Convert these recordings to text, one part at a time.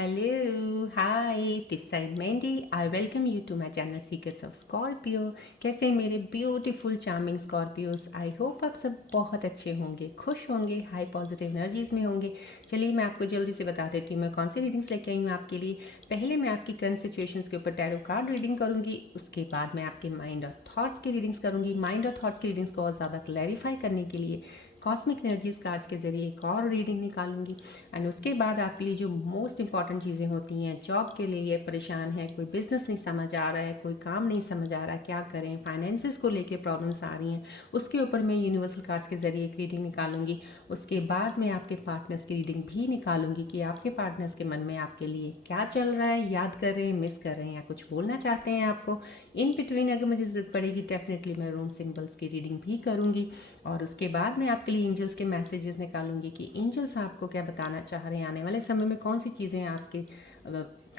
Hello, hi, this side Mandy. I welcome you to my channel Secrets of Scorpio. कैसे हैं मेरे beautiful charming Scorpios? I hope आप सब बहुत अच्छे होंगे, खुश होंगे, हाई पॉजिटिव एनर्जीज में होंगे। चलिए मैं आपको जल्दी से बता देती हूँ मैं कौन सी रीडिंग्स लेके आई हूँ आपके लिए। पहले मैं आपकी करंट सिचुएशंस के ऊपर टैरो कार्ड रीडिंग करूँगी, उसके बाद मैं आपके माइंड और थॉट्स की रीडिंग्स करूँगी। माइंड और थॉट्स की रीडिंग्स को और ज़्यादा क्लैरिफाई करने के लिए कॉस्मिक एनर्जीज कार्ड्स के ज़रिए एक और रीडिंग निकालूंगी। एंड उसके बाद आपके लिए जो मोस्ट इंपॉर्टेंट चीज़ें होती हैं, जॉब के लिए परेशान है, कोई बिजनेस नहीं समझ आ रहा है, कोई काम नहीं समझ आ रहा है, क्या करें, फाइनेंसिस को लेके प्रॉब्लम्स आ रही हैं, उसके ऊपर मैं यूनिवर्सल कार्ड्स के ज़रिए एक रीडिंग निकालूंगी। उसके बाद मैं आपके पार्टनर्स की रीडिंग भी निकालूंगी कि आपके पार्टनर्स के मन में आपके लिए क्या चल रहा है, याद कर रहे हैं, मिस कर रहे हैं या कुछ बोलना चाहते हैं आपको। इन बिटवीन अगर मुझे ज़रूरत पड़ेगी डेफिनेटली मैं रूम सिंबल्स की रीडिंग भी करूँगी। और उसके बाद मैं आपके लिए एंजल्स के मैसेजेस निकालूंगी कि एंजल्स आपको क्या बताना चाह रहे हैं, आने वाले समय में कौन सी चीज़ें आपके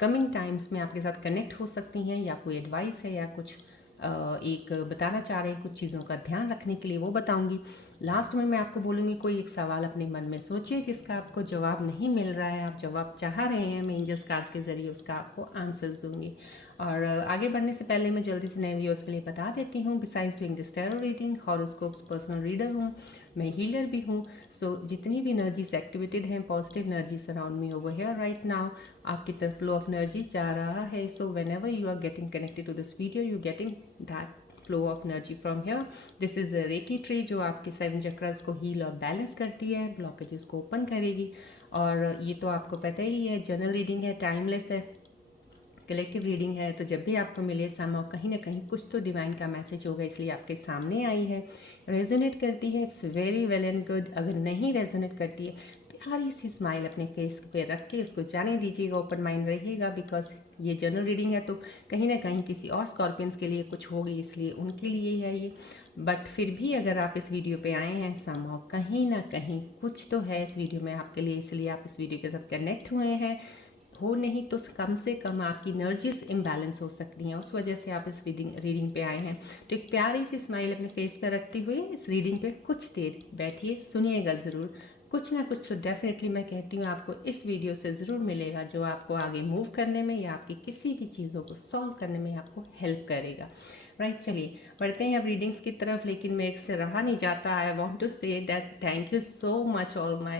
कमिंग टाइम्स में आपके साथ कनेक्ट हो सकती हैं, या कोई एडवाइस है या कुछ एक बताना चाह रहे हैं कुछ चीज़ों का ध्यान रखने के लिए, वो बताऊंगी। लास्ट में मैं आपको बोलूँगी कोई एक सवाल अपने मन में सोचिए जिसका आपको जवाब नहीं मिल रहा है, आप जवाब चाह रहे हैं, मैं एंजल्स कार्ड्स के ज़रिए उसका आपको आंसर्स दूंगी। और आगे बढ़ने से पहले मैं जल्दी से नए व्यूअर्स के लिए बता देती हूँ, besides doing this tarot reading, horoscopes personal reader हूँ, मैं हीलर भी हूँ। सो जितनी भी एनर्जीज एक्टिवेटेड हैं, positive energies around me over here right now, आपकी तरफ फ्लो ऑफ एनर्जीज जा रहा है। So whenever you are getting connected to this video, you getting that flow of energy from here. This is a reiki tree जो आपके 7 चक्रास को heal और balance करती है, ब्लॉकेजेस को ओपन करेगी। और ये तो आपको पता ही है, जनरल रीडिंग है, टाइमलेस है, कलेक्टिव रीडिंग है, तो जब भी आपको मिले समहाउ कहीं ना कहीं कुछ तो डिवाइन का मैसेज होगा, इसलिए आपके सामने आई है। रेजोनेट करती है, it's very well and good. अगर नहीं रेजोनेट करती है, प्यारी सी स्माइल अपने फेस पे रख के उसको जाने दीजिएगा, ओपन माइंड रहिएगा, बिकॉज ये जनरल रीडिंग है तो कहीं ना कहीं किसी और स्कॉर्पियंस के लिए कुछ होगी, इसलिए उनके लिए ही है ये। बट फिर भी अगर आप इस वीडियो पे आए हैं समहाउ कहीं ना कहीं कुछ तो है इस वीडियो में आपके लिए, इसलिए आप इस वीडियो के साथ कनेक्ट हुए हैं। हो नहीं तो कम से कम आपकी एनर्जीज इम्बैलेंस हो सकती हैं, उस वजह से आप इस रीडिंग पे आए हैं। तो एक प्यारी सी स्माइल अपने फेस पर रखते हुए इस रीडिंग पे कुछ देर बैठिए, सुनिएगा ज़रूर। कुछ ना कुछ तो डेफिनेटली मैं कहती हूँ आपको इस वीडियो से ज़रूर मिलेगा, जो आपको आगे मूव करने में या आपकी किसी भी चीज़ों को सॉल्व करने में आपको हेल्प करेगा। राइट, चलिए बढ़ते हैं अब रीडिंग्स की तरफ, लेकिन मेरे से रहा नहीं जाता। I want to say that thank you so much all my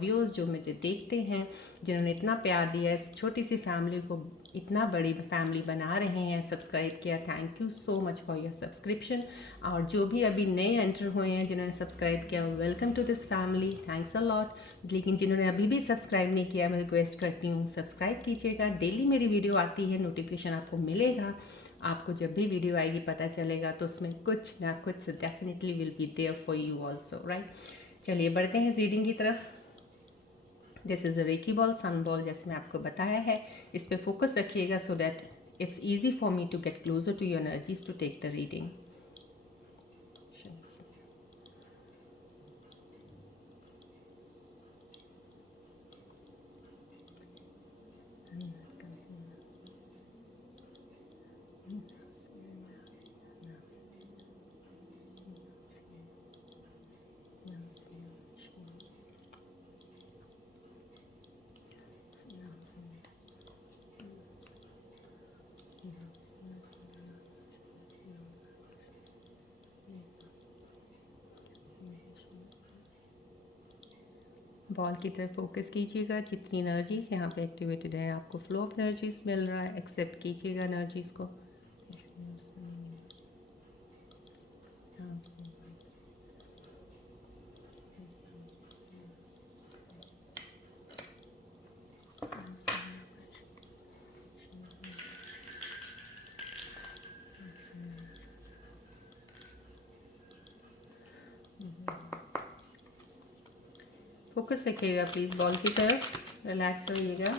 viewers जो मुझे देखते हैं, जिन्होंने इतना प्यार दिया, इस छोटी सी फैमिली को इतना बड़ी फैमिली बना रहे हैं, सब्सक्राइब किया, thank you so much for your subscription. और जो भी अभी नए एंटर हुए हैं जिन्होंने सब्सक्राइब किया, welcome to this family, thanks a lot. लेकिन जिन्होंने अभी भी सब्सक्राइब नहीं किया, मैं रिक्वेस्ट करती हूँ सब्सक्राइब कीजिएगा। डेली मेरी वीडियो आती है, नोटिफिकेशन आपको मिलेगा, आपको जब भी वीडियो आएगी पता चलेगा, तो उसमें कुछ ना कुछ definitely will be there for you also, right. चलिए बढ़ते हैं रीडिंग की तरफ। This is a reiki ball, sun ball, जैसे मैं आपको बताया है। इस पर फोकस रखिएगा so that it's easy for me to get closer to your energies to take the reading. Ball की तरफ फोकस कीजिएगा, जितनी एनर्जीज यहाँ पे एक्टिवेटेड है आपको फ्लो ऑफ एनर्जीज मिल रहा है, एक्सेप्ट कीजिएगा एनर्जीज को। फोकस रखिएगा प्लीज़ बॉल की तरफ, रिलैक्स रहिएगा।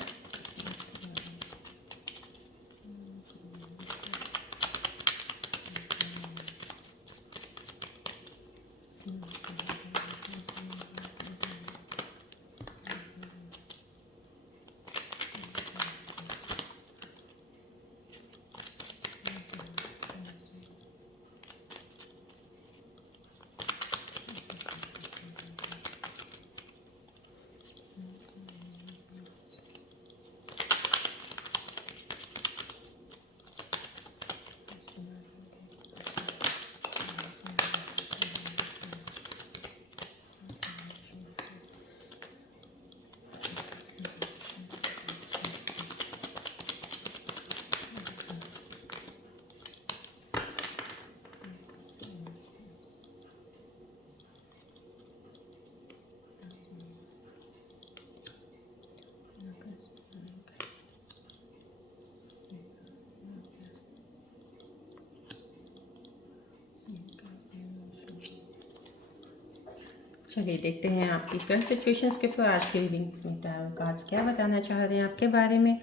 चलिए देखते हैं आपकी करंट सिचुएशंस के ऊपर आज के रीडिंग्स में टैरो कार्ड्स क्या बताना चाह रहे हैं आपके बारे में।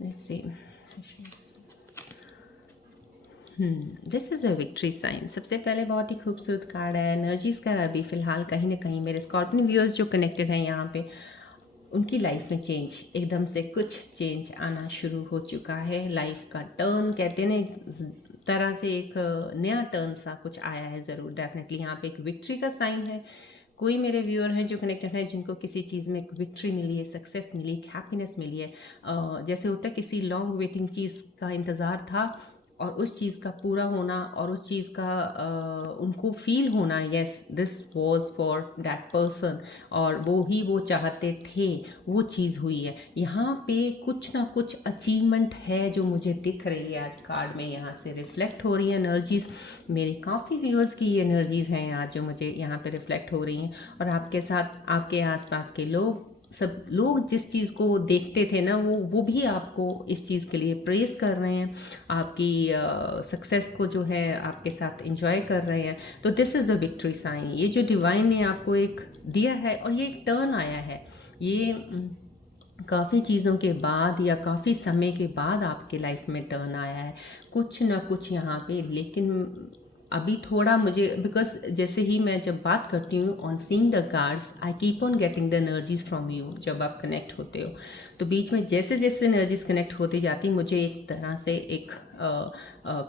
Let's see. This is a victory sign. सबसे पहले बहुत ही खूबसूरत कार्ड है एनर्जीज़ का। अभी फ़िलहाल कहीं ना कहीं मेरे स्कॉर्पियन व्यूअर्स जो कनेक्टेड हैं यहाँ पे, उनकी लाइफ में चेंज, एकदम से कुछ चेंज आना शुरू हो चुका है। लाइफ का टर्न कहते हैं ना, एक तरह से एक नया टर्न सा कुछ आया है ज़रूर। डेफिनेटली यहाँ पे एक विक्ट्री का साइन है। कोई मेरे व्यूअर हैं जो कनेक्टेड हैं जिनको किसी चीज़ में एक विक्ट्री मिली है, सक्सेस मिली, एक हैप्पीनेस मिली है। जैसे होता है किसी लॉन्ग वेटिंग चीज़ का इंतज़ार था और उस चीज़ का पूरा होना और उस चीज़ का उनको फील होना, yes this was for that person, और वो चाहते थे, वो चीज़ हुई है। यहाँ पे कुछ ना कुछ अचीवमेंट है जो मुझे दिख रही है आज कार्ड में, यहाँ से रिफ्लेक्ट हो रही है एनर्जीज़। मेरे काफ़ी व्यूअर्स की एनर्जीज़ हैं आज जो मुझे यहाँ पे रिफ्लेक्ट हो रही हैं, और आपके साथ आपके आसपास के लोग, सब लोग जिस चीज़ को देखते थे ना, वो भी आपको इस चीज़ के लिए प्रेज़ कर रहे हैं, आपकी सक्सेस को जो है आपके साथ एंजॉय कर रहे हैं। तो this is the victory sign. ये जो डिवाइन ने आपको एक दिया है और ये एक टर्न आया है, ये काफ़ी चीज़ों के बाद या काफ़ी समय के बाद आपके लाइफ में टर्न आया है कुछ ना कुछ यहाँ पे। लेकिन अभी थोड़ा मुझे, बिकॉज जैसे ही मैं जब बात करती हूँ on seeing the cards, I keep on getting the energies from you. जब आप कनेक्ट होते हो तो बीच में जैसे जैसे एनर्जीज कनेक्ट होती जाती, मुझे एक तरह से एक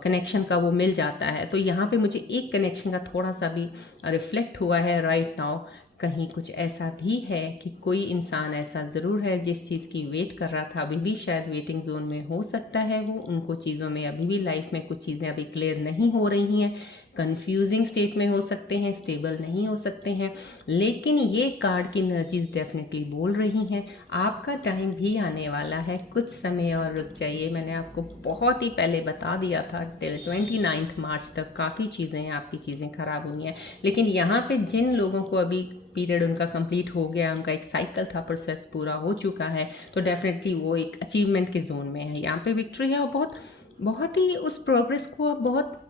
कनेक्शन का वो मिल जाता है। तो यहाँ पे मुझे एक कनेक्शन का थोड़ा सा भी रिफ्लेक्ट हुआ है राइट नाउ। कहीं कुछ ऐसा भी है कि कोई इंसान ऐसा ज़रूर है जिस चीज़ की वेट कर रहा था, अभी भी शायद वेटिंग जोन में हो सकता है वो। उनको चीज़ों में अभी भी लाइफ में कुछ चीज़ें अभी क्लियर नहीं हो रही हैं, कंफ्यूजिंग स्टेट में हो सकते हैं, स्टेबल नहीं हो सकते हैं। लेकिन ये कार्ड की एनर्जीज डेफिनेटली बोल रही हैं आपका टाइम भी आने वाला है, कुछ समय और रुक जाइए। मैंने आपको बहुत ही पहले बता दिया था टिल 29 मार्च तक काफ़ी चीज़ें, आपकी चीज़ें ख़राब हुई हैं। लेकिन यहाँ पे जिन लोगों को अभी पीरियड उनका कंप्लीट हो गया, उनका एक साइकिल था, प्रोसेस पूरा हो चुका है, तो डेफिनेटली वो एक अचीवमेंट के जोन में है। यहाँ पे विक्ट्री है और बहुत बहुत ही उस प्रोग्रेस को आप बहुत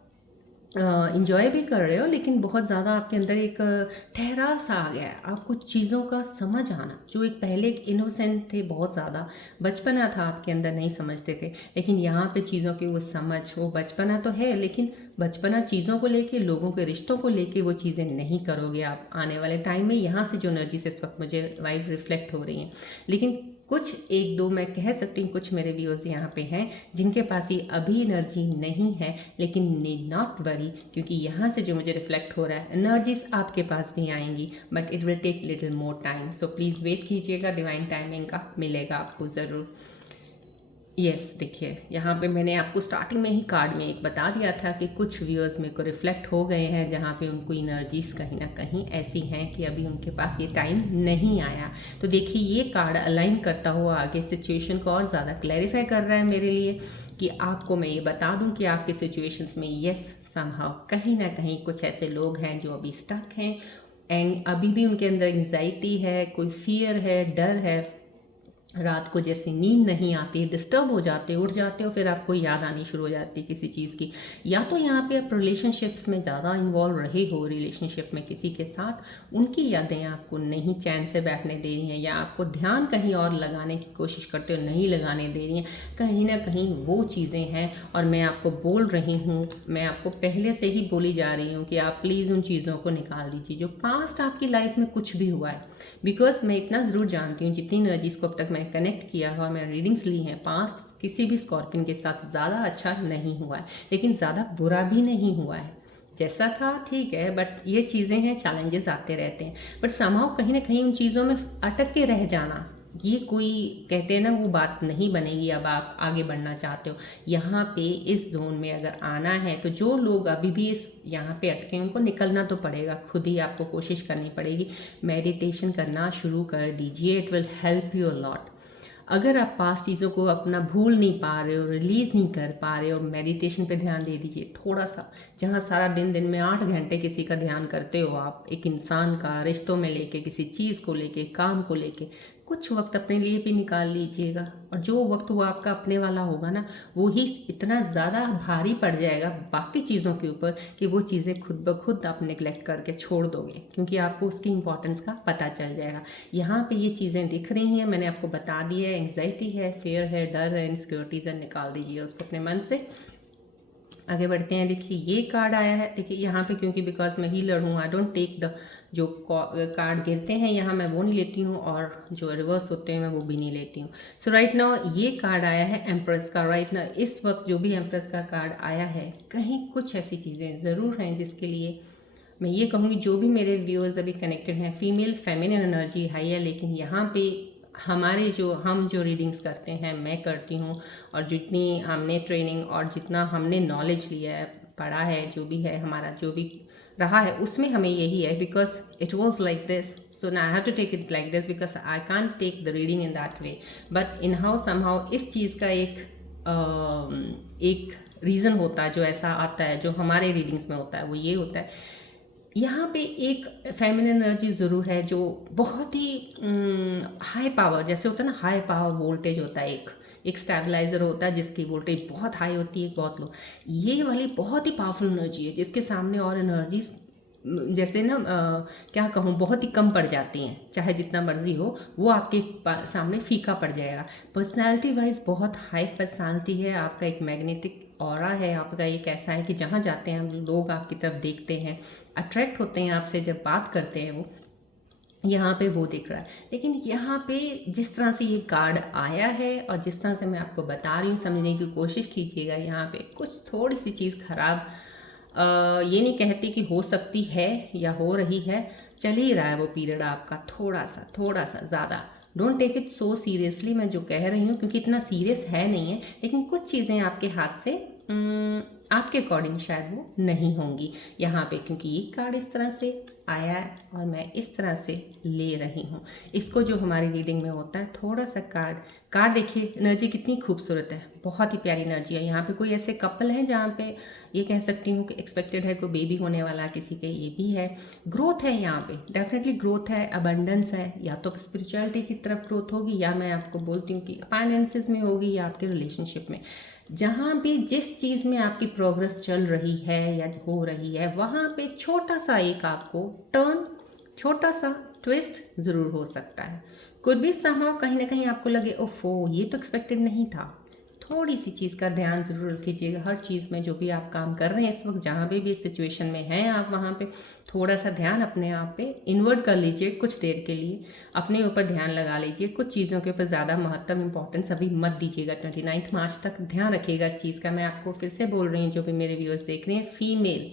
इंजॉय भी कर रहे हो, लेकिन बहुत ज़्यादा आपके अंदर एक ठहराव सा आ गया है। आपको चीज़ों का समझ आना, जो एक पहले एक इनोसेंट थे, बहुत ज़्यादा बचपना था आपके अंदर, नहीं समझते थे, लेकिन यहाँ पे चीज़ों की वो समझ, वो बचपना तो है, लेकिन बचपना चीज़ों को लेके, लोगों के रिश्तों को लेके वो चीज़ें नहीं करोगे आप आने वाले टाइम में। यहाँ से जो एनर्जी से इस वक्त मुझे वाइब रिफ्लेक्ट हो रही हैं। लेकिन कुछ एक दो मैं कह सकती हूँ, कुछ मेरे व्यूअर्स यहाँ पे हैं जिनके पास ये अभी एनर्जी नहीं है, लेकिन नीड नॉट वरी, क्योंकि यहाँ से जो मुझे रिफ्लेक्ट हो रहा है एनर्जीज आपके पास भी आएंगी, but it will take little more time. So please wait कीजिएगा, डिवाइन टाइमिंग का मिलेगा आपको ज़रूर। यस देखिए, यहाँ पे मैंने आपको स्टार्टिंग में ही कार्ड में एक बता दिया था कि कुछ व्यूअर्स मेरे को रिफ्लेक्ट हो गए हैं जहाँ पे उनको एनर्जीज कहीं ना कहीं ऐसी हैं कि अभी उनके पास ये टाइम नहीं आया। तो देखिए, ये कार्ड अलाइन करता हुआ आगे सिचुएशन को और ज़्यादा क्लैरिफाई कर रहा है मेरे लिए, कि आपको मैं ये बता दूं कि आपके सिचुएशंस में यस समहाउ कहीं ना कहीं कुछ ऐसे लोग हैं जो अभी स्टक हैं, एंड अभी भी उनके अंदर एंग्जाइटी है, कोई फियर है, डर है। रात को जैसे नींद नहीं आती, डिस्टर्ब हो जाते हो, उठ जाते हो, फिर आपको याद आनी शुरू हो जाती है किसी चीज़ की। या तो यहाँ पे आप रिलेशनशिप्स में ज़्यादा इन्वॉल्व रहे हो, रिलेशनशिप में किसी के साथ, उनकी यादें आपको नहीं चैन से बैठने दे रही हैं, या आपको ध्यान कहीं और लगाने की कोशिश करते हो, नहीं लगाने दे रही हैं। कहीं ना कहीं वो चीज़ें हैं, और मैं आपको बोल रही हूँ, मैं आपको पहले से ही बोली जा रही हूँ कि आप प्लीज़ उन चीज़ों को निकाल दीजिए जो पास्ट आपकी लाइफ में कुछ भी हुआ है। बिकॉज मैं इतना ज़रूर जानती हूँ, जितनी एनर्जीज को अब तक मैं कनेक्ट किया हुआ, मैंने रीडिंग्स ली हैं, पास्ट किसी भी स्कॉर्पियन के साथ ज़्यादा अच्छा नहीं हुआ है, लेकिन ज़्यादा बुरा भी नहीं हुआ है। जैसा था ठीक है, बट ये चीज़ें हैं, चैलेंजेस आते रहते हैं, बट समहाउ कहीं ना कहीं उन चीज़ों में अटक के रह जाना, ये कोई कहते हैं ना वो बात नहीं बनेगी। अब आप आगे बढ़ना चाहते हो, यहाँ पे इस जोन में अगर आना है, तो जो लोग अभी भी इस यहाँ पे अटके उनको निकलना तो पड़ेगा, खुद ही आपको कोशिश करनी पड़ेगी। मेडिटेशन करना शुरू कर दीजिए, it will help you a lot. अगर आप पास चीज़ों को अपना भूल नहीं पा रहे हो, रिलीज़ नहीं कर पा रहे हो, मेडिटेशन पे ध्यान दे दीजिए थोड़ा सा। जहाँ सारा दिन में 8 घंटे किसी का ध्यान करते हो आप, एक इंसान का, रिश्तों में लेके, किसी चीज़ को लेके, काम को लेके, कुछ वक्त अपने लिए भी निकाल लीजिएगा, और जो वक्त वो आपका अपने वाला होगा ना, वो ही इतना ज़्यादा भारी पड़ जाएगा बाकी चीज़ों के ऊपर कि वो चीज़ें खुद ब खुद आप निगलेक्ट करके छोड़ दोगे, क्योंकि आपको उसकी इंपॉर्टेंस का पता चल जाएगा। यहाँ पे ये चीज़ें दिख रही हैं, मैंने आपको बता दिया है, एंग्जाइटी है, फेयर है, डर है, इनसिक्योरिटीज़ है, निकाल दीजिए उसको अपने मन से। आगे बढ़ते हैं। देखिए ये कार्ड आया है, देखिए यहाँ पे क्योंकि बिकॉज मैं हीलर हूँ, आई डोंट टेक द जो कार्ड गिरते हैं यहाँ मैं वो नहीं लेती हूँ, और जो रिवर्स होते हैं मैं वो भी नहीं लेती हूँ। सो राइट नाउ ये कार्ड आया है एम्प्रेस का। राइट नाउ इस वक्त जो भी एम्प्रेस का कार्ड आया है, कहीं कुछ ऐसी चीज़ें ज़रूर हैं जिसके लिए मैं ये कहूँगी, जो भी मेरे व्यूअर्स अभी कनेक्टेड हैं, फीमेल फेमिनिन एनर्जी हाई है, लेकिन यहाँ पे हमारे हम जो रीडिंग्स करते हैं, मैं करती हूँ, और जितनी हमने ट्रेनिंग और जितना हमने नॉलेज लिया है, पढ़ा है, जो भी है हमारा जो भी रहा है, उसमें हमें यही है, because it was like this, so I have to take it like this, because I can't take the reading in that way, but in how somehow इस चीज़ का एक रीज़न होता है जो ऐसा आता है, जो हमारे रीडिंग्स में होता है, वो ये होता है, यहाँ पे एक फेमिनिन एनर्जी ज़रूर है जो बहुत ही हाई पावर, जैसे होता है ना, हाई पावर वोल्टेज होता है, एक स्टेबलाइजर होता है जिसकी वोल्टेज बहुत हाई होती है, बहुत लो। ये वाली बहुत ही पावरफुल एनर्जी है जिसके सामने और एनर्जीज जैसे ना क्या कहूँ, बहुत ही कम पड़ जाती हैं, चाहे जितना मर्जी हो वो आपके सामने फीका पड़ जाएगा। पर्सनालिटी वाइज बहुत हाई पर्सनालिटी है, आपका एक मैग्नेटिक ऑरा है, आपका एक ऐसा है कि जहाँ जाते हैं लोग आपकी तरफ देखते हैं, अट्रैक्ट होते हैं आपसे, जब बात करते हैं वो, यहाँ पे वो दिख रहा है। लेकिन यहाँ पे जिस तरह से ये कार्ड आया है और जिस तरह से मैं आपको बता रही हूँ, समझने की कोशिश कीजिएगा। यहाँ पे कुछ थोड़ी सी चीज़ खराब, ये नहीं कहती कि हो सकती है या हो रही है, चल ही रहा है वो पीरियड आपका, थोड़ा सा ज़्यादा don't take it so seriously, मैं जो कह रही हूँ, क्योंकि इतना सीरियस है नहीं है, लेकिन कुछ चीज़ें आपके हाथ से आपके अकॉर्डिंग शायद वो नहीं होंगी यहाँ पे, क्योंकि ये कार्ड इस तरह से आया है और मैं इस तरह से ले रही हूँ इसको। जो हमारी रीडिंग में होता है, थोड़ा सा कार्ड देखिए, एनर्जी कितनी खूबसूरत है, बहुत ही प्यारी एनर्जी है। यहाँ पे कोई ऐसे कपल हैं जहाँ पे ये कह सकती हूँ कि एक्सपेक्टेड है कोई बेबी होने वाला किसी के, ये भी है, ग्रोथ है यहाँ पे, डेफिनेटली ग्रोथ है, अबंडेंस है, या तो स्पिरिचुअलिटी की तरफ ग्रोथ होगी, या मैं आपको बोलती हूँ कि फाइनेंसेस में होगी, या आपके रिलेशनशिप में, जहाँ भी जिस चीज़ में आपकी प्रोग्रेस चल रही है या हो रही है, वहाँ पे छोटा सा एक आपको टर्न, छोटा सा ट्विस्ट ज़रूर हो सकता है। कुछ भी समहाउ कहीं ना कहीं आपको लगे ओफो ये तो एक्सपेक्टेड नहीं था, थोड़ी सी चीज़ का ध्यान ज़रूर रखिएगा हर चीज़ में। जो भी आप काम कर रहे हैं इस वक्त, जहाँ भी इस सिचुएशन में हैं आप, वहाँ पे थोड़ा सा ध्यान अपने आप पे इन्वर्ट कर लीजिए, कुछ देर के लिए अपने ऊपर ध्यान लगा लीजिए। कुछ चीज़ों के ऊपर ज़्यादा महत्व इंपॉर्टेंस अभी मत दीजिएगा, 29 मार्च तक ध्यान रखिएगा इस चीज़ का। मैं आपको फिर से बोल रही हूँ, जो भी मेरे व्यूअर्स देख रहे हैं फीमेल,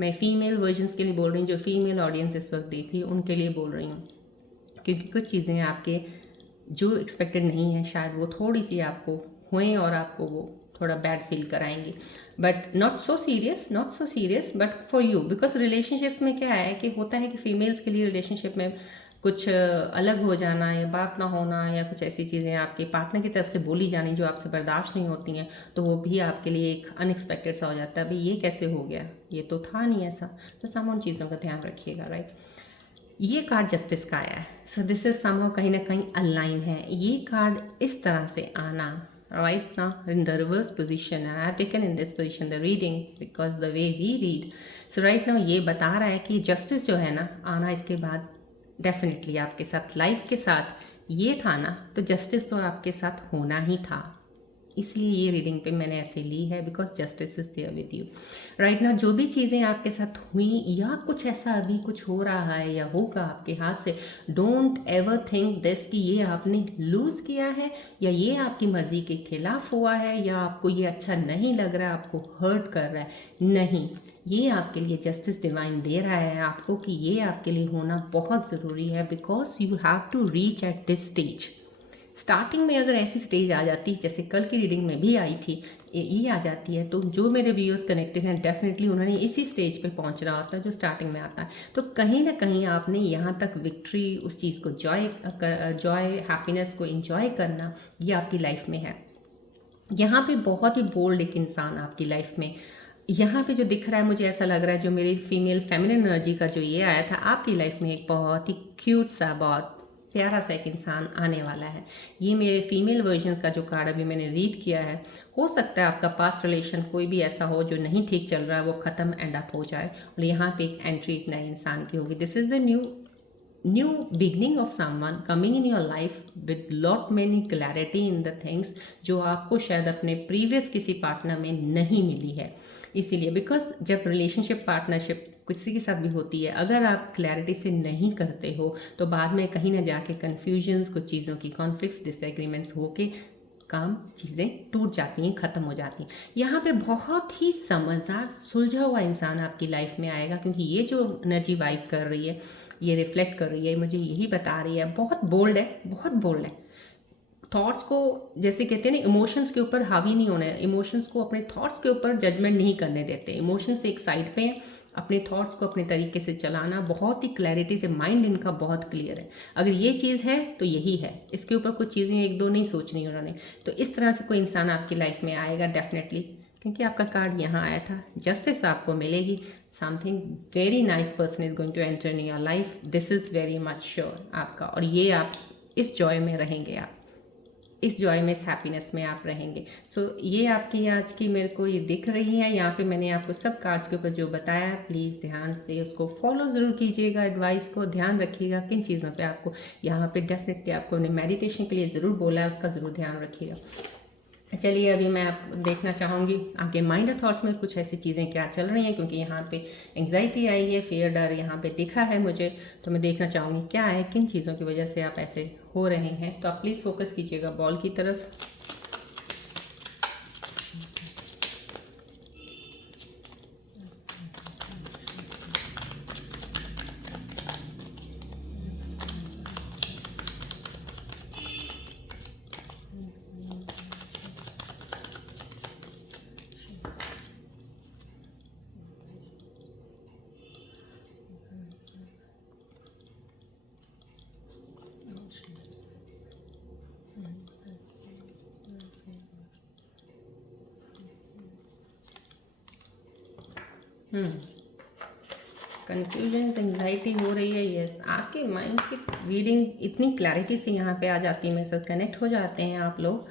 मैं फीमेल वर्जन्स के लिए बोल रही हूँ, जो फीमेल ऑडियंस इस वक्त देख रही है उनके लिए बोल रही हूँ, क्योंकि कुछ चीज़ें आपके जो एक्सपेक्टेड नहीं है शायद वो थोड़ी सी आपको हुए और आपको वो थोड़ा बैड फील कराएंगे, but not so serious but for you, because relationships में क्या है कि होता है कि फीमेल्स के लिए रिलेशनशिप में कुछ अलग हो जाना या बात ना होना, या कुछ ऐसी चीज़ें आपके पार्टनर की तरफ से बोली जानी जो आपसे बर्दाश्त नहीं होती हैं, तो वो भी आपके लिए एक अनएक्सपेक्टेड सा हो जाता है, भाई ये कैसे हो गया, ये तो था नहीं ऐसा। तो सब उन चीज़ों का ध्यान रखिएगा। राइट, ये कार्ड जस्टिस का आया है, सो दिस इज समहाउ कहीं ना कहीं अलाइन है। ये कार्ड इस तरह से आना, right now in the reverse position, and I have taken in this position the reading because the way we read, so right now ये बता रहा है कि जस्टिस जो है ना आना इसके बाद डेफिनेटली आपके साथ, लाइफ के साथ ये था ना, तो जस्टिस तो आपके साथ होना ही था, इसलिए ये रीडिंग पे मैंने ऐसे ली है, because justice is there with you right now. जो भी चीज़ें आपके साथ हुई या कुछ ऐसा अभी कुछ हो रहा है या होगा आपके हाथ से, डोंट एवर थिंक दिस कि ये आपने लूज़ किया है या ये आपकी मर्ज़ी के खिलाफ हुआ है या आपको ये अच्छा नहीं लग रहा है, आपको हर्ट कर रहा है, नहीं, ये आपके लिए जस्टिस डिवाइन दे रहा है आपको कि ये आपके लिए होना बहुत ज़रूरी है, because you have to reach at this stage. Starting में अगर ऐसी स्टेज आ जाती, जैसे कल की रीडिंग में भी आई थी, ये आ जाती है, तो जो मेरे व्यूअर्स कनेक्टेड हैं डेफिनेटली उन्होंने इसी स्टेज पे पहुंचना होता है जो स्टार्टिंग में आता है। तो कहीं ना कहीं आपने यहाँ तक विक्ट्री, उस चीज़ को जॉय हैप्पीनेस को इंजॉय करना, ये आपकी लाइफ में है। यहाँ पे बहुत ही बोल्ड एक इंसान आपकी लाइफ में, यहाँ पे जो दिख रहा है मुझे ऐसा लग रहा है, जो मेरी फीमेल फेमिनिन एनर्जी का जो ये आया था आपकी लाइफ में, एक बहुत ही क्यूट सा, बहुत प्यारा सा एक इंसान आने वाला है। ये मेरे फीमेल वर्जन का जो कार्ड अभी मैंने रीड किया है, हो सकता है आपका पास्ट रिलेशन कोई भी ऐसा हो जो नहीं ठीक चल रहा है, वो ख़त्म एंड अप हो जाए और यहाँ पे एक एंट्री एक नए इंसान की होगी। This is the new beginning of someone coming in your life with lot many clarity in the things जो आपको शायद अपने प्रीवियस किसी पार्टनर में नहीं मिली है। इसीलिए बिकॉज जब रिलेशनशिप पार्टनरशिप किसी के साथ भी होती है, अगर आप क्लैरिटी से नहीं करते हो तो बाद में कहीं ना जाके कन्फ्यूजन्स, कुछ चीज़ों की कॉन्फ्लिक्ट्स, डिसएग्रीमेंट्स होके काम चीज़ें टूट जाती हैं, ख़त्म हो जाती हैं। यहाँ पे बहुत ही समझदार सुलझा हुआ इंसान आपकी लाइफ में आएगा, क्योंकि ये जो एनर्जी वाइब कर रही है, ये रिफ्लेक्ट कर रही है, मुझे यही बता रही है, बहुत बोल्ड है, बहुत बोल्ड है। थॉट्स को जैसे कहते हैं ना, इमोशंस के ऊपर हावी नहीं होना है, इमोशंस को अपने थॉट्स के ऊपर जजमेंट नहीं करने देते। इमोशंस एक साइड पे हैं, अपने थॉट्स को अपने तरीके से चलाना, बहुत ही क्लैरिटी से, माइंड इनका बहुत क्लियर है। अगर ये चीज़ है तो यही है, इसके ऊपर कुछ चीज़ें एक दो नहीं सोचनी उन्होंने। तो इस तरह से कोई इंसान आपकी लाइफ में आएगा डेफिनेटली, क्योंकि आपका कार्ड यहाँ आया था, जस्टिस आपको मिलेगी। Something very nice person is going to enter in your life, this is very much sure आपका। और ये आप इस जॉय में रहेंगे, आप इस जॉय में, इस हैप्पीनेस में आप रहेंगे। सो ये आपकी आज की मेरे को ये दिख रही है यहाँ पे, मैंने आपको सब कार्ड्स के ऊपर जो बताया, प्लीज़ ध्यान से उसको फॉलो ज़रूर कीजिएगा, एडवाइस को ध्यान रखिएगा। किन चीज़ों पे आपको यहाँ पे डेफिनेटली आपको मेडिटेशन के लिए ज़रूर बोला है, उसका ज़रूर ध्यान रखिएगा। चलिए अभी मैं आप देखना चाहूँगी आगे माइंड और थॉट्स में कुछ ऐसी चीज़ें क्या चल रही हैं, क्योंकि यहाँ पे एंग्जाइटी आई है, फियर, डर यहाँ पे दिखा है मुझे, तो मैं देखना चाहूँगी क्या है, किन चीज़ों की वजह से आप ऐसे हो रहे हैं। तो आप प्लीज़ फोकस कीजिएगा बॉल की तरफ। कन्फ्यूजन, एंग्जाइटी हो रही है, यस। आपके माइंड की रीडिंग इतनी क्लैरिटी से यहाँ पे आ जाती है, मेरे साथ कनेक्ट हो जाते हैं आप लोग।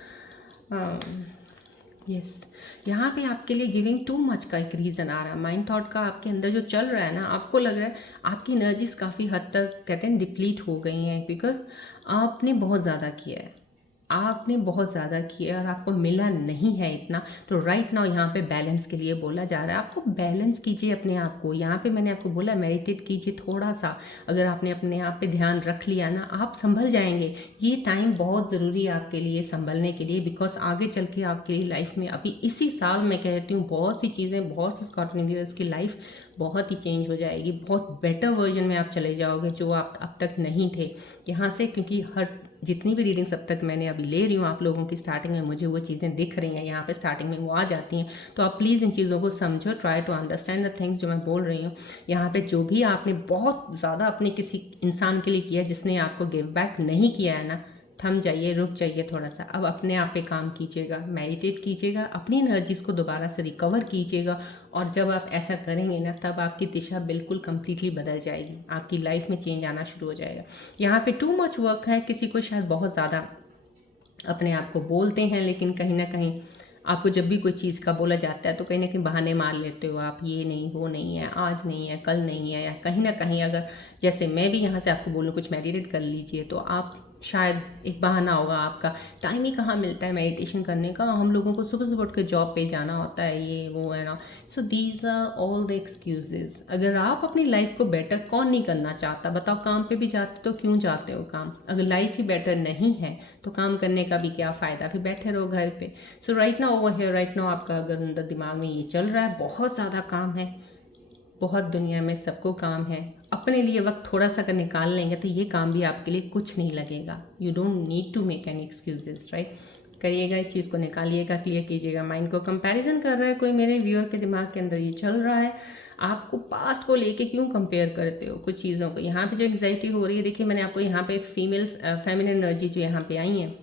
यस, यहाँ पे आपके लिए गिविंग टू मच का एक रीज़न आ रहा है। माइंड थॉट का आपके अंदर जो चल रहा है ना, आपको लग रहा है आपकी एनर्जीज काफ़ी हद तक कहते हैं डिप्लीट हो गई हैं, बिकॉज आपने बहुत ज़्यादा किया है, आपने बहुत ज़्यादा किया और आपको मिला नहीं है इतना। तो राइट नाउ यहाँ पे बैलेंस के लिए बोला जा रहा है, आपको बैलेंस कीजिए अपने आप को। यहाँ पे मैंने आपको बोला मेडिटेट कीजिए थोड़ा सा, अगर आपने अपने आप पे ध्यान रख लिया ना, आप संभल जाएंगे। ये टाइम बहुत ज़रूरी है आपके लिए संभलने के लिए, बिकॉज आगे चल के आपके लिए लाइफ में, अभी इसी साल मैं कहती हूँ, बहुत सी चीज़ें, बहुत से स्कॉर्पियन की लाइफ बहुत ही चेंज हो जाएगी, बहुत बेटर वर्जन में आप चले जाओगे जो आप अब तक नहीं थे यहाँ से। क्योंकि हर जितनी भी रीडिंग्स अब तक मैंने अभी ले रही हूँ आप लोगों की, स्टार्टिंग में मुझे वो चीज़ें दिख रही हैं, यहाँ पे स्टार्टिंग में वो आ जाती हैं। तो आप प्लीज़ इन चीज़ों को समझो, try to understand the things जो मैं बोल रही हूँ। यहाँ पे जो भी आपने बहुत ज़्यादा अपने किसी इंसान के लिए किया जिसने आपको गिव बैक नहीं किया है ना, थम जाइए, रुक जाइए थोड़ा सा। अब अपने आप पे काम कीजिएगा, मेडिटेट कीजिएगा, अपनी एनर्जीज को दोबारा से रिकवर कीजिएगा। और जब आप ऐसा करेंगे ना, तब आपकी दिशा बिल्कुल कम्प्लीटली बदल जाएगी, आपकी लाइफ में चेंज आना शुरू हो जाएगा। यहाँ पे टू मच वर्क है, किसी को शायद बहुत ज़्यादा अपने आप को बोलते हैं, लेकिन कहीं ना कहीं आपको जब भी कोई चीज़ का बोला जाता है तो कहीं ना कहीं बहाने मार लेते हो आप, ये नहीं, वो नहीं है, आज नहीं है, कल नहीं है, या कहीं ना कहीं अगर जैसे मैं भी यहाँ से आपको बोलूँ कुछ मेडिटेट कर लीजिए, तो आप शायद एक बहाना होगा आपका, टाइम ही कहाँ मिलता है मेडिटेशन करने का, हम लोगों को सुबह सुबह उठ के जॉब पे जाना होता है, ये वो है ना। So these are all the excuses. अगर आप अपनी लाइफ को बेटर, कौन नहीं करना चाहता बताओ, काम पे भी जाते तो क्यों जाते हो काम, अगर लाइफ ही बेटर नहीं है तो काम करने का भी क्या फ़ायदा, फिर बैठे रहो घर पे। So right now over here, right now आपका अगर अंदर दिमाग में ये चल रहा है, बहुत ज़्यादा काम है, बहुत दुनिया में सबको काम है, अपने लिए वक्त थोड़ा सा अगर निकाल लेंगे तो ये काम भी आपके लिए कुछ नहीं लगेगा। You don't need to make any excuses, right. करिएगा, इस चीज़ को निकालिएगा, क्लियर कीजिएगा माइंड को। कंपैरिजन कर रहा है कोई, मेरे व्यूअर के दिमाग के अंदर ये चल रहा है, आपको पास्ट को लेके क्यों कंपेयर करते हो कुछ चीज़ों को। यहाँ पे जो एंग्जाइटी हो रही है, देखिए मैंने आपको यहाँ पे फीमेल फेमिनिन एनर्जी जो यहाँ पे आई है,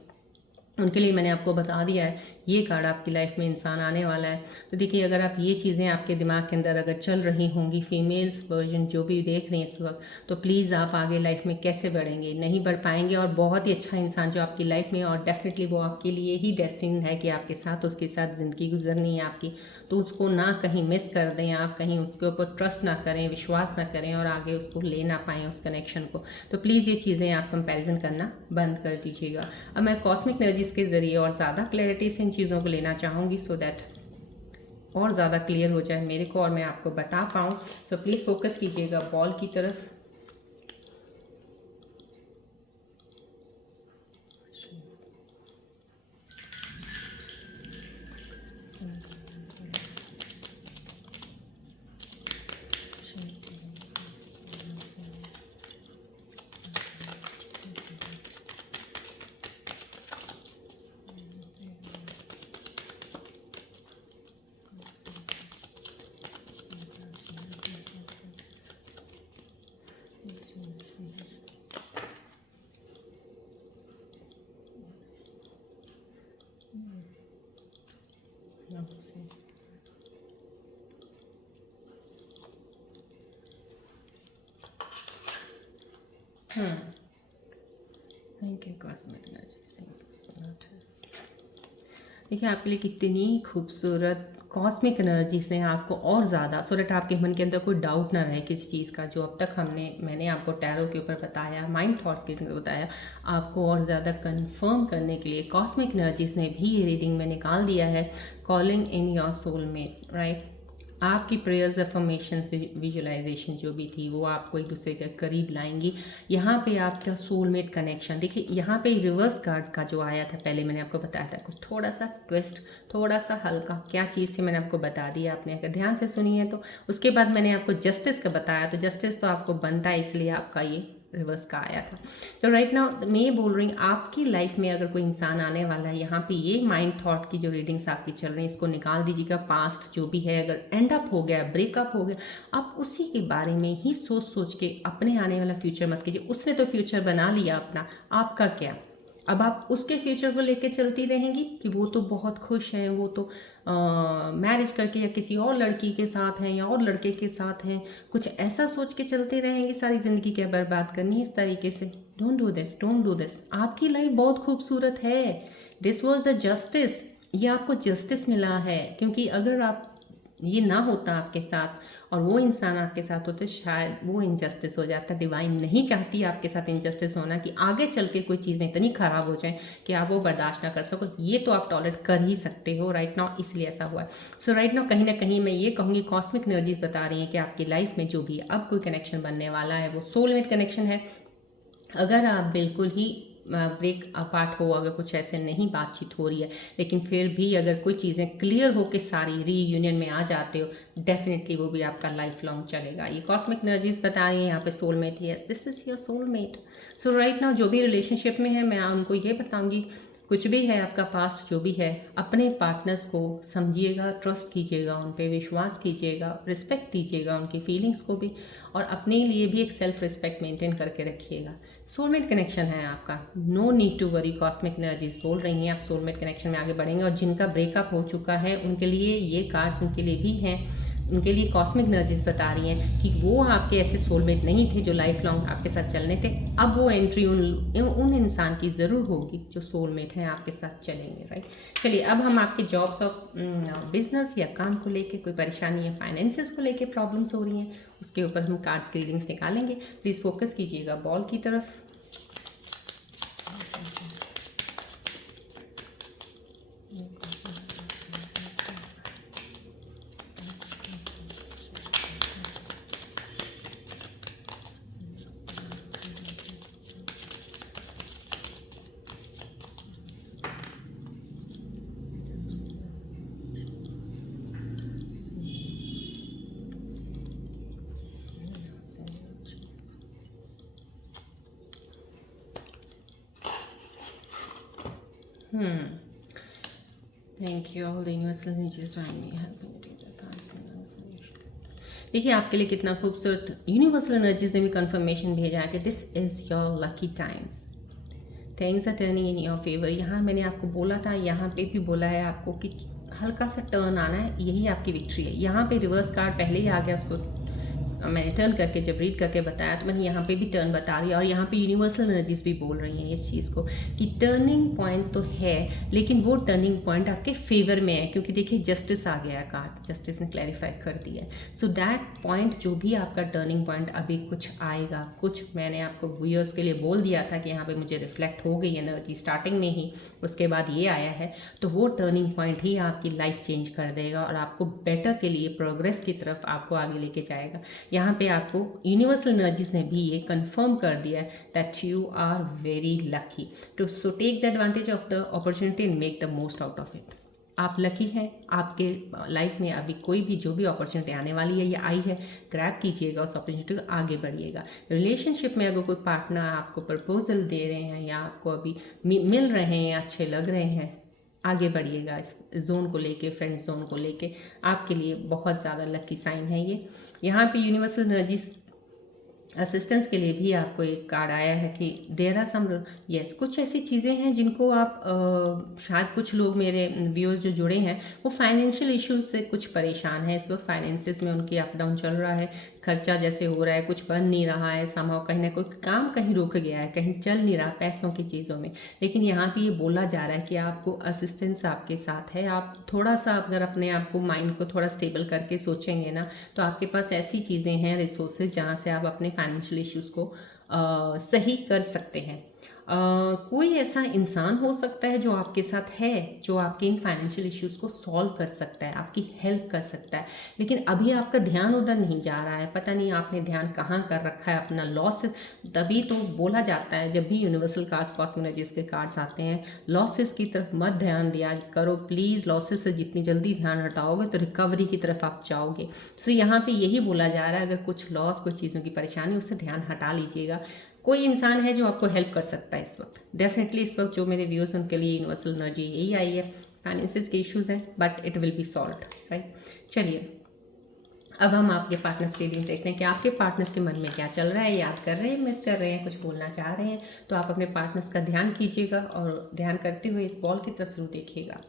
उनके लिए मैंने आपको बता दिया है ये कार्ड आपकी लाइफ में इंसान आने वाला है। तो देखिए, अगर आप ये चीज़ें आपके दिमाग के अंदर अगर चल रही होंगी, फीमेल्स वर्जन जो भी देख रही हैं इस वक्त, तो प्लीज़ आप आगे लाइफ में कैसे बढ़ेंगे, नहीं बढ़ पाएंगे। और बहुत ही अच्छा इंसान जो आपकी लाइफ में, और डेफिनेटली वो आपके लिए ही डेस्टिनी है कि आपके साथ, उसके साथ ज़िंदगी गुजरनी है आपकी। तो उसको ना कहीं मिस कर दें आप, कहीं उसके ऊपर ट्रस्ट ना करें, विश्वास ना करें और आगे उसको ले ना पाएँ उस कनेक्शन को। तो प्लीज़ ये चीज़ें आप कंपैरिजन करना बंद कर दीजिएगा। अब मैं कॉस्मिक एनर्जीज के ज़रिए और ज़्यादा क्लैरिटी से इन चीज़ों को लेना चाहूँगी, सो दैट और ज़्यादा क्लियर हो जाए मेरे को और मैं आपको बता पाऊँ। सो प्लीज़ फोकस कीजिएगा बॉल की तरफ। Thank you cosmic energy. देखिए, आपके लिए कितनी खूबसूरत कॉस्मिक एनर्जी से आपको और ज़्यादा, सो दैट आपके मन के अंदर कोई डाउट ना रहे किसी चीज़ का। जो अब तक मैंने आपको टैरो के ऊपर बताया, माइंड थॉट्स के ऊपर बताया, आपको और ज़्यादा कंफर्म करने के लिए कॉस्मिक एनर्जीज ने भी ये रीडिंग में निकाल दिया है। Calling in your soulmate, right. आपकी प्रेयर्स, अफर्मेशंस, विजुअलाइजेशन जो भी थी वो आपको एक दूसरे के करीब लाएंगी। यहाँ पे आपका सोलमेट कनेक्शन, देखिए यहाँ पे रिवर्स कार्ड का जो आया था, पहले मैंने आपको बताया था कुछ थोड़ा सा ट्विस्ट, थोड़ा सा हल्का, क्या चीज़ थी मैंने आपको बता दिया, आपने अगर ध्यान से सुनी है तो। उसके बाद मैंने आपको जस्टिस का बताया, तो जस्टिस तो आपको बनता है, इसलिए आपका ये रिवर्स का आया था। तो राइट नाउ मैं ये बोल रही हूँ, आपकी लाइफ में अगर कोई इंसान आने वाला है, यहाँ पे ये माइंड थॉट की जो रीडिंग्स आपकी चल रही हैं इसको निकाल दीजिएगा। पास्ट जो भी है, अगर एंड अप हो गया, ब्रेकअप हो गया, आप उसी के बारे में ही सोच सोच के अपने आने वाला फ्यूचर मत कीजिए। उसने तो फ्यूचर बना लिया अपना, आपका क्या? अब आप उसके फ्यूचर को लेके चलती रहेंगी कि वो तो बहुत खुश हैं, वो तो मैरिज करके या किसी और लड़की के साथ हैं या और लड़के के साथ हैं, कुछ ऐसा सोच के चलते रहेंगे, सारी ज़िंदगी क्या बर्बाद करनी है इस तरीके से? Don't do this, don't do this. आपकी लाइफ बहुत खूबसूरत है। दिस वॉज द जस्टिस, ये आपको जस्टिस मिला है। क्योंकि अगर आप ये ना होता आपके साथ और वो इंसान आपके साथ होते, शायद वो इनजस्टिस हो जाता। डिवाइन नहीं चाहती आपके साथ इनजस्टिस होना, कि आगे चल के कोई चीज़ें इतनी ख़राब हो जाएं कि आप वो बर्दाश्त ना कर सको। ये तो आप टॉलरेट कर ही सकते हो राइट नाउ, इसलिए ऐसा हुआ है। सो राइट नाउ कहीं ना कहीं मैं ये कहूँगी, कॉस्मिक एनर्जीज बता रही हैं कि आपकी लाइफ में जो भी अब कोई कनेक्शन बनने वाला है वो सोलमेट कनेक्शन है। अगर आप बिल्कुल ही ब्रेक अपार्ट हो, अगर कुछ ऐसे नहीं बातचीत हो रही है, लेकिन फिर भी अगर कोई चीज़ें क्लियर हो के सारी रीयूनियन में आ जाते हो, डेफिनेटली वो भी आपका लाइफ लॉन्ग चलेगा। ये कॉस्मिक एनर्जीज बता रही हैं यहाँ पे soulmate, yes this is your soulmate. So right now जो भी रिलेशनशिप में है, मैं उनको ये बताऊँगी, कुछ भी है आपका पास्ट जो भी है, अपने पार्टनर्स को समझिएगा, ट्रस्ट कीजिएगा, उन पे विश्वास कीजिएगा, रिस्पेक्ट दीजिएगा उनकी फीलिंग्स को भी, और अपने लिए भी एक सेल्फ रिस्पेक्ट मेंटेन करके रखिएगा। सोलमेट कनेक्शन है आपका, no need to worry. Cosmic energies बोल रही हैं आप सोलमेट कनेक्शन में आगे बढ़ेंगे। और जिनका ब्रेकअप हो चुका है उनके लिए ये कार्ड्स उनके लिए भी हैं, उनके लिए कॉस्मिक एनर्जीज बता रही हैं कि वो आपके ऐसे सोलमेट नहीं थे जो लाइफ लॉन्ग आपके साथ चलने थे। अब वो एंट्री उन इंसान की ज़रूर होगी जो सोलमेट हैं आपके साथ चलेंगे, राइट। चलिए, अब हम आपके जॉब्स और बिजनेस या काम को लेके कोई परेशानी या फाइनेंसेस को लेके प्रॉब्लम्स हो रही हैं, उसके ऊपर हम कार्ड्स की रीडिंग्स निकालेंगे। प्लीज़ फोकस कीजिएगा बॉल की तरफ। Thank you all the universal energies around me helping me to the solution. देखिए, आपके लिए कितना खूबसूरत यूनिवर्सल एनर्जीज ने भी कंफर्मेशन भेजा है कि this is your lucky times. Things are turning in your favour. यहाँ मैंने आपको बोला था, यहाँ पे भी बोला है आपको कि हल्का सा टर्न आना है, यही आपकी विक्ट्री है। यहाँ पे रिवर्स कार्ड पहले ही आ गया, उसको मैंने टर्न करके जब रीड करके बताया तो मैंने यहाँ पे भी टर्न बता रही है, और यहाँ पे यूनिवर्सल एनर्जीज भी बोल रही हैं इस चीज़ को कि टर्निंग पॉइंट तो है, लेकिन वो टर्निंग पॉइंट आपके फेवर में है, क्योंकि देखिए जस्टिस आ गया है कार्ड, जस्टिस ने क्लैरिफाई कर दिया है। सो दैट पॉइंट जो भी आपका टर्निंग पॉइंट अभी कुछ आएगा, कुछ मैंने आपको व्यूअर्स के लिए बोल दिया था कि यहाँ पे मुझे रिफ्लेक्ट हो गई एनर्जी स्टार्टिंग में ही, उसके बाद ये आया है, तो वो टर्निंग पॉइंट ही आपकी लाइफ चेंज कर देगा और आपको बेटर के लिए, प्रोग्रेस की तरफ आपको आगे लेके जाएगा। यहाँ पे आपको यूनिवर्सल एनर्जीज ने भी ये कंफर्म कर दिया है that you are very lucky to so take the advantage of the opportunity and make the most out of it. आप लकी हैं, आपके लाइफ में अभी कोई भी जो भी अपॉर्चुनिटी आने वाली है या आई है, ग्रैब कीजिएगा उस अपॉर्चुनिटी को, आगे बढ़िएगा। रिलेशनशिप में अगर कोई पार्टनर आपको प्रपोजल दे रहे हैं या आपको अभी मिल रहे हैं, अच्छे लग रहे हैं, आगे बढ़िएगा इस जोन को लेके, फ्रेंड जोन को लेके, आपके लिए बहुत ज़्यादा लकी साइन है ये। यहाँ पे यूनिवर्सल एनर्जीज असिस्टेंस के लिए भी आपको एक कार्ड आया है कि देर आर सम, यस, कुछ ऐसी चीज़ें हैं जिनको आप शायद कुछ लोग मेरे व्यूअर्स जो जुड़े हैं वो फाइनेंशियल इश्यूज से कुछ परेशान है इस वक्त, फाइनेंसिस में उनकी अप डाउन चल रहा है, खर्चा जैसे हो रहा है, कुछ बन नहीं रहा है, समाव कहीं ना कोई काम कहीं रुक गया है, कहीं चल नहीं रहा पैसों की चीज़ों में। लेकिन यहाँ पे ये बोला जा रहा है कि आपको असिस्टेंस आपके साथ है। आप थोड़ा सा अगर अपने आप को, माइंड को थोड़ा स्टेबल करके सोचेंगे ना, तो आपके पास ऐसी चीज़ें हैं, रिसोर्सेज, जहाँ से आप अपने फाइनेंशियल इश्यूज़ को सही कर सकते हैं। कोई ऐसा इंसान हो सकता है जो आपके साथ है, जो आपके इन फाइनेंशियल इश्यूज़ को सॉल्व कर सकता है, आपकी हेल्प कर सकता है, लेकिन अभी आपका ध्यान उधर नहीं जा रहा है। पता नहीं आपने ध्यान कहाँ कर रखा है अपना, लॉसेस। तभी तो बोला जाता है जब भी यूनिवर्सल कार्ड्स, कॉस्मोलॉजीज के कार्ड्स आते हैं, लॉसेस की तरफ मत ध्यान दिया करो प्लीज़। लॉसेस से जितनी जल्दी ध्यान हटाओगे तो रिकवरी की तरफ आप जाओगे। तो यहाँ पे यही बोला जा रहा है, अगर कुछ लॉस, कुछ चीज़ों की परेशानी, उससे ध्यान हटा लीजिएगा। कोई इंसान है जो आपको हेल्प कर सकता है इस वक्त, डेफिनेटली इस वक्त जो मेरे व्यूअर्स उनके लिए यूनिवर्सल एनर्जी यही आई है। फाइनेंसिस के इश्यूज हैं but it will be solved, right. चलिए अब हम आपके पार्टनर्स की रीडिंग देखते हैं कि आपके पार्टनर्स के मन में क्या चल रहा है, याद कर रहे हैं, मिस कर रहे हैं, कुछ बोलना चाह रहे हैं। तो आप अपने पार्टनर्स का ध्यान कीजिएगा और ध्यान करते हुए इस बॉल की तरफ जरूर देखिएगा।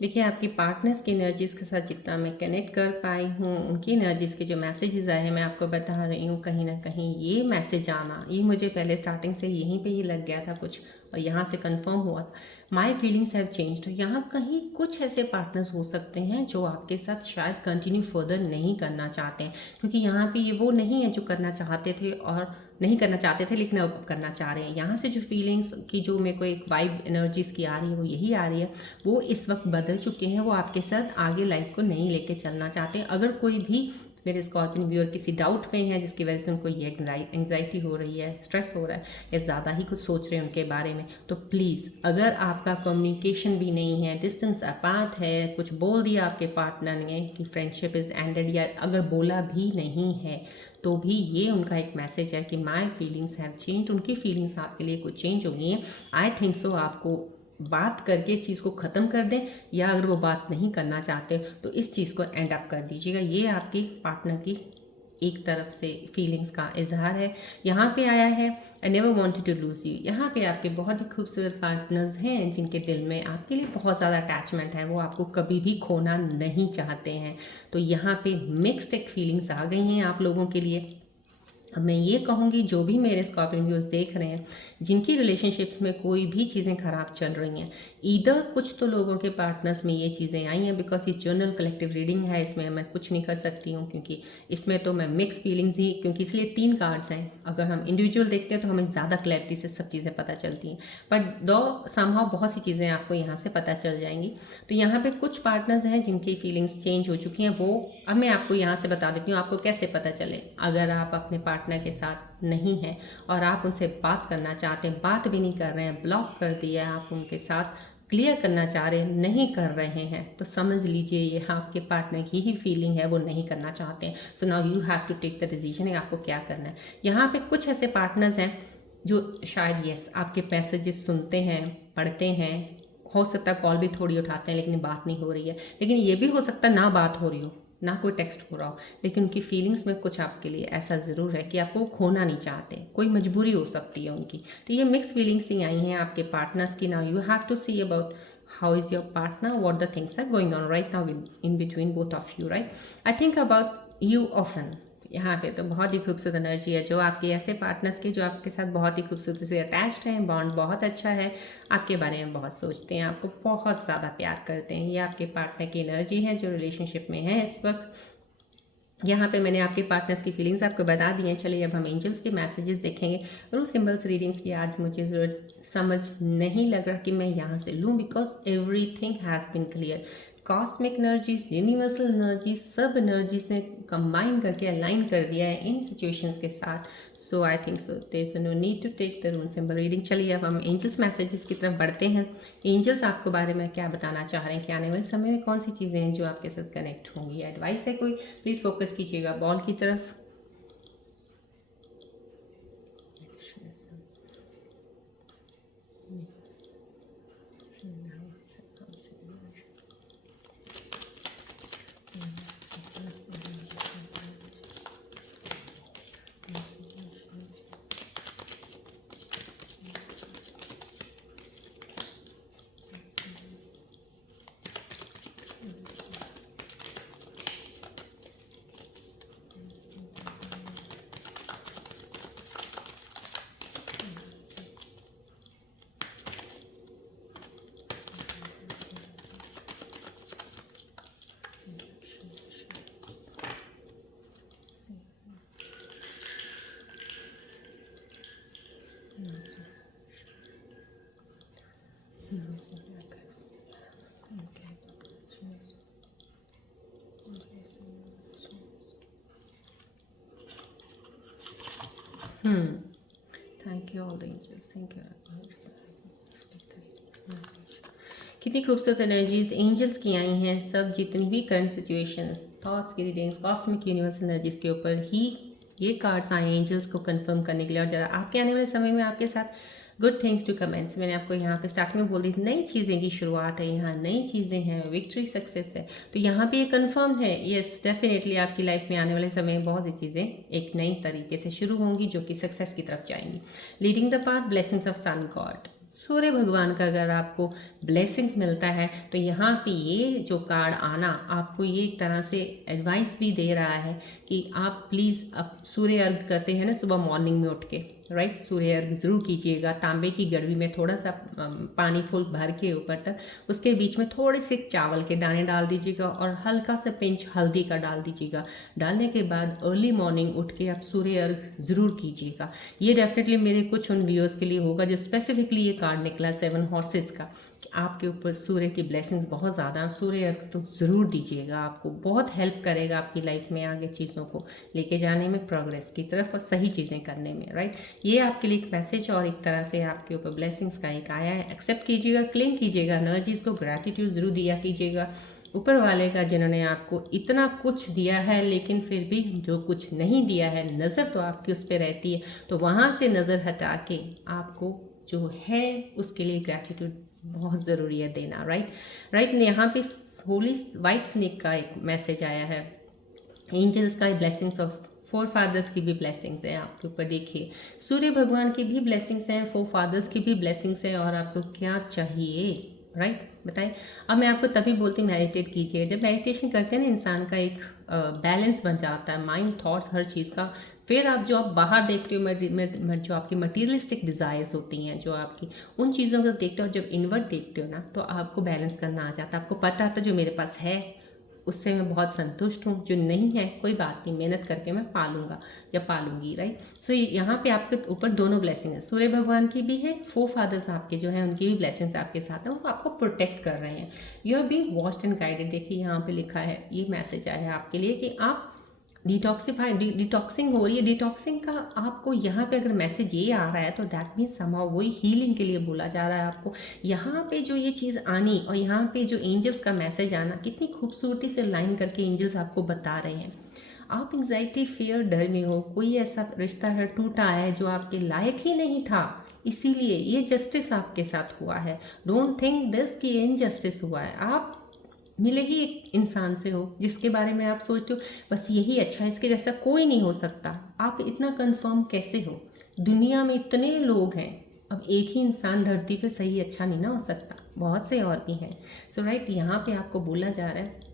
देखिए आपकी पार्टनर्स की एनर्जीज़ के साथ जितना मैं कनेक्ट कर पाई हूँ, उनकी एनर्जीज़ के जो मैसेजेस आए हैं मैं आपको बता रही हूँ। कहीं ना कहीं ये मैसेज आना, ये मुझे पहले स्टार्टिंग से यहीं पे ही लग गया था कुछ, और यहाँ से कंफर्म हुआ था। My feelings have changed. यहाँ कहीं कुछ ऐसे पार्टनर्स हो सकते हैं जो आपके साथ शायद कंटिन्यू फर्दर नहीं करना चाहते हैं, क्योंकि यहाँ पे ये वो नहीं है जो करना चाहते थे और नहीं करना चाहते थे लेकिन अब करना चाह रहे हैं। यहाँ से जो फीलिंग्स की जो मेरे को एक वाइब एनर्जीज़ की आ रही है वो यही आ रही है, वो इस वक्त बदल चुके हैं, वो आपके साथ आगे लाइफ को नहीं लेके चलना चाहते हैं। अगर कोई भी मेरे स्कॉर्पियन व्यूअर किसी डाउट में है जिसकी वजह से उनको ये एंग्जाइटी हो रही है, स्ट्रेस हो रहा है, या ज़्यादा ही कुछ सोच रहे हैं उनके बारे में, तो प्लीज़, अगर आपका कम्युनिकेशन भी नहीं है, डिस्टेंस अपार्ट है, कुछ बोल दिया आपके पार्टनर ने कि फ्रेंडशिप इज़ एंडेड, या अगर बोला भी नहीं है तो भी ये उनका एक मैसेज है कि माई फीलिंग्स हैव चेंज। उनकी फीलिंग्स आपके लिए कुछ चेंज हो गई हैं। आई थिंक सो आपको बात करके इस चीज़ को ख़त्म कर दें, या अगर वो बात नहीं करना चाहते तो इस चीज़ को एंड अप कर दीजिएगा। ये आपकी पार्टनर की एक तरफ से फीलिंग्स का इजहार है। यहाँ पे आया है I never wanted to lose you. यहाँ पे आपके बहुत ही खूबसूरत पार्टनर्स हैं जिनके दिल में आपके लिए बहुत ज़्यादा अटैचमेंट है, वो आपको कभी भी खोना नहीं चाहते हैं। तो यहाँ पे मिक्स्ड एक फीलिंग्स आ गई हैं आप लोगों के लिए। अब मैं ये कहूँगी जो भी मेरे स्कॉर्पियन व्यूअर्स देख रहे हैं, जिनकी रिलेशनशिप्स में कोई भी चीज़ें ख़राब चल रही हैं, ईदर कुछ तो लोगों के पार्टनर्स में ये चीज़ें आई हैं, बिकॉज ये जनरल कलेक्टिव रीडिंग है, इसमें मैं कुछ नहीं कर सकती हूँ, क्योंकि इसमें तो मैं मिक्स फीलिंग्स ही, क्योंकि इसलिए 3 कार्ड्स हैं। अगर हम इंडिविजुअल देखते हैं तो हमें ज़्यादा क्लैरिटी से सब चीज़ें पता चलती हैं, बट दो समहाउ बहुत सी चीज़ें आपको यहाँ से पता चल जाएंगी। तो यहाँ पे कुछ पार्टनर्स हैं जिनकी फीलिंग्स चेंज हो चुकी हैं, वो अब मैं आपको यहाँ से बता देती हूँ आपको कैसे पता चले। अगर आप अपने पार्टनर के साथ नहीं हैं और आप उनसे बात करना चाहते हैं, बात भी नहीं कर रहे हैं, ब्लॉक कर दिया है, आप उनके साथ क्लियर करना चाह रहे हैं, नहीं कर रहे हैं, तो समझ लीजिए ये आपके पार्टनर की ही फीलिंग है, वो नहीं करना चाहते हैं। So now you have to take the decision, आपको क्या करना है। यहाँ पे कुछ ऐसे पार्टनर्स हैं जो शायद यस आपके मैसेजेस सुनते हैं, पढ़ते हैं, हो सकता है कॉल भी थोड़ी उठाते हैं लेकिन बात नहीं हो रही है, लेकिन ये भी हो सकता है ना बात हो रही हो, ना कोई टेक्स्ट हो रहा हो, लेकिन उनकी फीलिंग्स में कुछ आपके लिए ऐसा ज़रूर है कि आपको खोना नहीं चाहते, कोई मजबूरी हो सकती है उनकी। तो ये मिक्स फीलिंग्स ही आई हैं आपके पार्टनर्स की। Now you have to see about how is your partner, what the things are going on right now in between both of you, right? I think about you often। यहाँ पे तो बहुत ही खूबसूरत energy है, जो आपके ऐसे पार्टनर्स की जो आपके साथ बहुत ही खूबसूरती से अटैच्ड हैं, बॉन्ड बहुत अच्छा है, आपके बारे में बहुत सोचते हैं, आपको बहुत ज़्यादा प्यार करते हैं। ये आपके पार्टनर की एनर्जी है जो रिलेशनशिप में है इस वक्त। यहाँ पे मैंने आपके पार्टनर्स की फीलिंग्स आपको बता दी हैं। चलिए अब हम एंजल्स के मैसेजेस देखेंगे। रूल सिंबल्स रीडिंग्स की आज मुझे ज़रूरत समझ नहीं लग रहा कि मैं यहाँ से लूँ, because everything has been clear. Cosmic energies, universal energies, सब एनर्जीज ने कंबाइन करके अलाइन कर दिया है इन सिचुएशंस के साथ। So I think so there is no need to take the rule symbol reading. चलिए अब हम एंजल्स मैसेजेस की तरफ बढ़ते हैं। एंजल्स आपके बारे में क्या बताना चाह रहे हैं कि आने वाले समय में कौन सी चीज़ें हैं जो आपके साथ कनेक्ट होंगी। एडवाइस है कोई, प्लीज़ फोकस कीजिएगा बॉल की तरफ। Thank you all the angels, thank you. कितनी खूबसूरत एनर्जीज एंजल्स की आई हैं। सब जितनी भी करंट सिचुएशंस, थॉट्स की रीडिंग्स, कॉस्मिक यूनिवर्स एनर्जीज के ऊपर ही ये कार्ड्स आए हैं एंजल्स को कंफर्म करने के लिए। और जरा आपके आने वाले समय में आपके साथ गुड थिंग्स टू कमेंट्स। मैंने आपको यहाँ पे स्टार्टिंग में बोल दी नई चीज़ें की शुरुआत है, यहाँ नई चीज़ें हैं, विक्ट्री सक्सेस है। तो यहाँ पे ये कंफर्म है, यस डेफिनेटली आपकी लाइफ में आने वाले समय में बहुत सी चीज़ें एक नई तरीके से शुरू होंगी जो कि सक्सेस की तरफ जाएंगी। Leading the path, blessings of sun god, Surya भगवान का अगर आपको ब्लेसिंग्स मिलता है तो यहाँ पे ये जो कार्ड आना आपको ये एक तरह से एडवाइस भी दे रहा है कि आप प्लीज़ अब सूर्य अर्घ करते हैं ना सुबह मॉर्निंग में उठ के, राइट, सूर्य अर्घ ज़रूर कीजिएगा। तांबे की गड़वी में थोड़ा सा पानी फुल भर के ऊपर तक, उसके बीच में थोड़े से चावल के दाने डाल दीजिएगा और हल्का सा पिंच हल्दी का डाल दीजिएगा। डालने के बाद अर्ली मॉर्निंग उठ के आप सूर्य अर्घ ज़रूर कीजिएगा। ये डेफिनेटली मेरे कुछ उन व्यूअर्स के लिए होगा जो स्पेसिफिकली ये कार्ड निकला 7 हॉर्सेस का, आपके ऊपर सूर्य की ब्लेसिंग्स बहुत ज़्यादा। सूर्य अर्घ तो ज़रूर दीजिएगा, आपको बहुत हेल्प करेगा आपकी लाइफ में आगे चीज़ों को लेके जाने में, प्रोग्रेस की तरफ और सही चीज़ें करने में, राइट। ये आपके लिए एक मैसेज और एक तरह से आपके ऊपर ब्लेसिंग्स का एक आया है। एक्सेप्ट कीजिएगा, क्लेम कीजिएगा, एनर्जीज़ को ग्रैटिट्यूड ज़रूर दिया कीजिएगा ऊपर वाले का, जिन्होंने आपको इतना कुछ दिया है लेकिन फिर भी जो कुछ नहीं दिया है, नज़र तो आपकी उस पर रहती है, तो वहाँ से नज़र हटा के आपको जो है उसके लिए ग्रैटिट्यूड बहुत ज़रूरी है देना, राइट। यहाँ पे होली वाइट स्नेक का एक मैसेज आया है, एंजल्स का ब्लेसिंग्स ऑफ फोर फादर्स की भी ब्लेसिंग्स हैं आपके ऊपर। देखिए सूर्य भगवान की भी ब्लेसिंग्स हैं, फोर फादर्स की भी ब्लेसिंग्स हैं, और आपको क्या चाहिए, राइट, बताएं। अब मैं आपको तभी बोलती हूँ मेडिटेट कीजिए। जब मेडिटेशन करते हैं ना इंसान का एक बैलेंस बन जाता है, माइंड थॉट्स हर चीज़ का फिर आप जो आप बाहर देखते हो, जो आपकी मटीरियलिस्टिक डिज़ायर्स होती हैं, जो आपकी उन चीज़ों को देखते हो, जब इनवर्ट देखते हो ना, तो आपको बैलेंस करना आ जाता है। आपको पता है तो जो मेरे पास है उससे मैं बहुत संतुष्ट हूँ, जो नहीं है कोई बात नहीं, मेहनत करके मैं पालूंगा या पालूंगी, राइट। सो यहाँ पे आपके ऊपर दोनों ब्लेसिंग है, सूर्य भगवान की भी है, फोर फादर्स आपके जो हैं उनकी भी ब्लेसिंग्स आपके साथ हैं, वो आपको प्रोटेक्ट कर रहे हैं। You are being watched and guided. देखिए यहाँ पे लिखा है, ये मैसेज आया है आपके लिए कि आप डिटॉक्सिंग हो रही है। डिटॉक्सिंग का आपको यहाँ पे अगर मैसेज ये आ रहा है तो दैट मीन्स समहाउ वही हीलिंग के लिए बोला जा रहा है आपको। यहाँ पे जो ये चीज़ आनी और यहाँ पे जो एंजल्स का मैसेज आना, कितनी खूबसूरती से लाइन करके एंजल्स आपको बता रहे हैं। आप एंग्जाइटी, फियर, डर में हो, कोई ऐसा रिश्ता है टूटा है जो आपके लायक ही नहीं था, इसीलिए ये जस्टिस आपके साथ हुआ है। डोंट थिंक दिस कि इनजस्टिस हुआ है। आप मिले ही एक इंसान से हो जिसके बारे में आप सोचते हो बस यही अच्छा है, इसके जैसा कोई नहीं हो सकता। आप इतना कंफर्म कैसे हो? दुनिया में इतने लोग हैं, अब एक ही इंसान धरती पे सही अच्छा नहीं ना हो सकता, बहुत से और भी हैं। सो राइट, यहाँ पे आपको बोला जा रहा है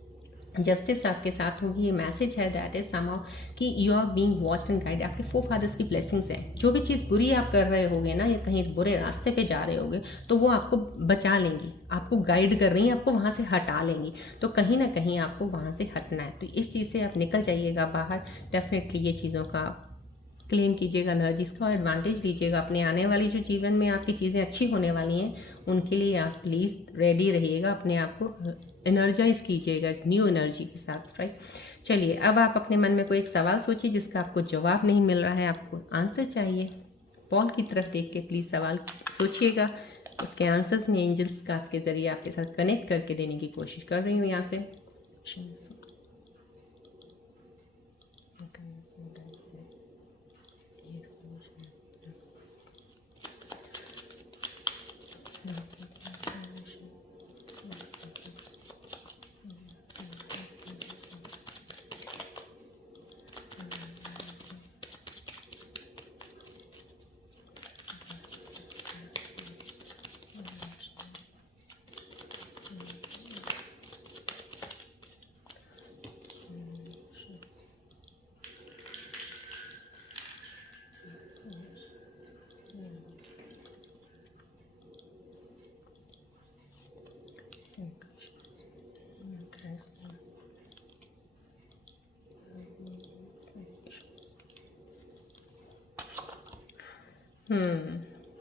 जस्टिस आपके साथ होगी। ये मैसेज है दैट इज समहाउ कि you are being watched and guide. आपके फोर फादर्स की ब्लेसिंग्स हैं। जो भी चीज़ बुरी आप कर रहे होगे ना, या कहीं बुरे रास्ते पे जा रहे होगे, तो वो आपको बचा लेंगी, आपको गाइड कर रही हैं, आपको वहाँ से हटा लेंगी। तो कहीं ना कहीं आपको वहाँ से हटना है, तो इस चीज़ से आप निकल जाइएगा बाहर। डेफिनेटली ये चीज़ों का क्लेम कीजिएगा, एनर्जीज का एडवांटेज लीजिएगा। अपने आने वाली जो जीवन में आपकी चीज़ें अच्छी होने वाली हैं, उनके लिए आप प्लीज़ रेडी रहिएगा, अपने आप को एनर्जाइज कीजिएगा एक न्यू एनर्जी के साथ, राइट। चलिए, अब आप अपने मन में कोई एक सवाल सोचिए जिसका आपको जवाब नहीं मिल रहा है, आपको आंसर चाहिए। पॉल की तरफ देख के प्लीज़ सवाल सोचिएगा, उसके आंसर्स में एंजल्स का के ज़रिए आपके साथ कनेक्ट करके देने की कोशिश कर रही हूँ यहाँ से।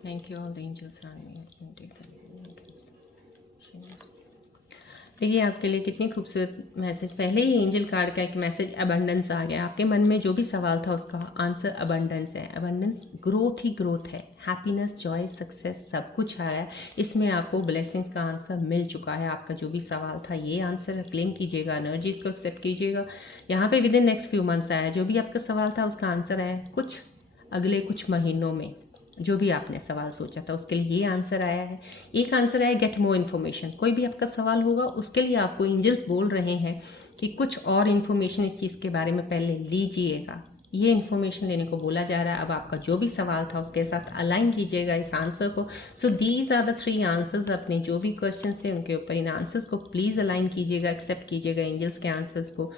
Thank you all the angels around me. देखिए आपके लिए कितनी खूबसूरत मैसेज। पहले ही एंजल कार्ड का एक मैसेज अबंडेंस आ गया। आपके मन में जो भी सवाल था उसका आंसर अबंडेंस है। अबंडेंस ग्रोथ ही ग्रोथ है, हैप्पीनेस, जॉय, सक्सेस सब कुछ आया है। इसमें आपको ब्लेसिंग्स का आंसर मिल चुका है। आपका जो भी सवाल था ये आंसर क्लेम कीजिएगा, एनर्जीज को एक्सेप्ट कीजिएगा। यहाँ पे with in next few months आया, जो भी आपका सवाल था उसका आंसर आया। कुछ अगले कुछ महीनों में जो भी आपने सवाल सोचा था उसके लिए ये आंसर आया है। एक आंसर आया गेट मोर इन्फॉर्मेशन। कोई भी आपका सवाल होगा उसके लिए आपको एंजल्स बोल रहे हैं कि कुछ और इन्फॉर्मेशन इस चीज़ के बारे में पहले लीजिएगा। ये इन्फॉर्मेशन लेने को बोला जा रहा है। अब आपका जो भी सवाल था उसके साथ अलाइन कीजिएगा इस आंसर को। So these are the 3 answers. अपने जो भी क्वेश्चन थे उनके ऊपर इन आंसर्स को प्लीज़ अलाइन कीजिएगा, एक्सेप्ट कीजिएगा एंजल्स के आंसर्स को।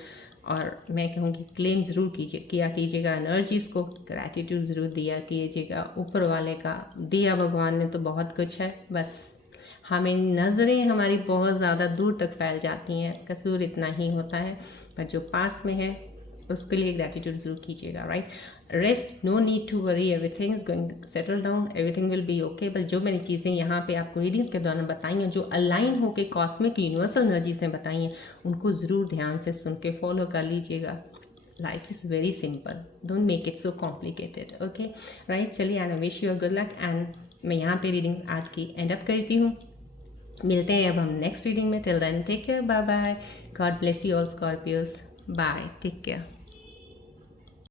और मैं कहूँगी क्लेम ज़रूर किया कीजिएगा एनर्जीज़ को, ग्रैटिट्यूड ज़रूर दिया कीजिएगा। ऊपर वाले का दिया भगवान ने तो बहुत कुछ है, बस हमें नज़रें हमारी बहुत ज़्यादा दूर तक फैल जाती हैं, कसूर इतना ही होता है। पर जो पास में है उसके लिए ग्रैटिट्यूड ज़रूर कीजिएगा, right. Rest, no need to worry, everything is going to settle down, everything will be okay. बस जो मैंने चीज़ें यहाँ पे आपको रीडिंग्स के दौरान बताई हैं, जो अलाइन होकर कॉस्मिक यूनिवर्सल एनर्जी से बताई हैं, उनको ज़रूर ध्यान से सुन के फॉलो कर लीजिएगा। Life is very simple, don't make it so complicated, okay, right. चलिए, and I wish you a good luck. And मैं यहाँ पे रीडिंग्स आज की एंड अप करती हूँ। मिलते हैं अब हम नेक्स्ट रीडिंग में। Till then take care, bye bye, God bless you all Scorpios, bye, take care.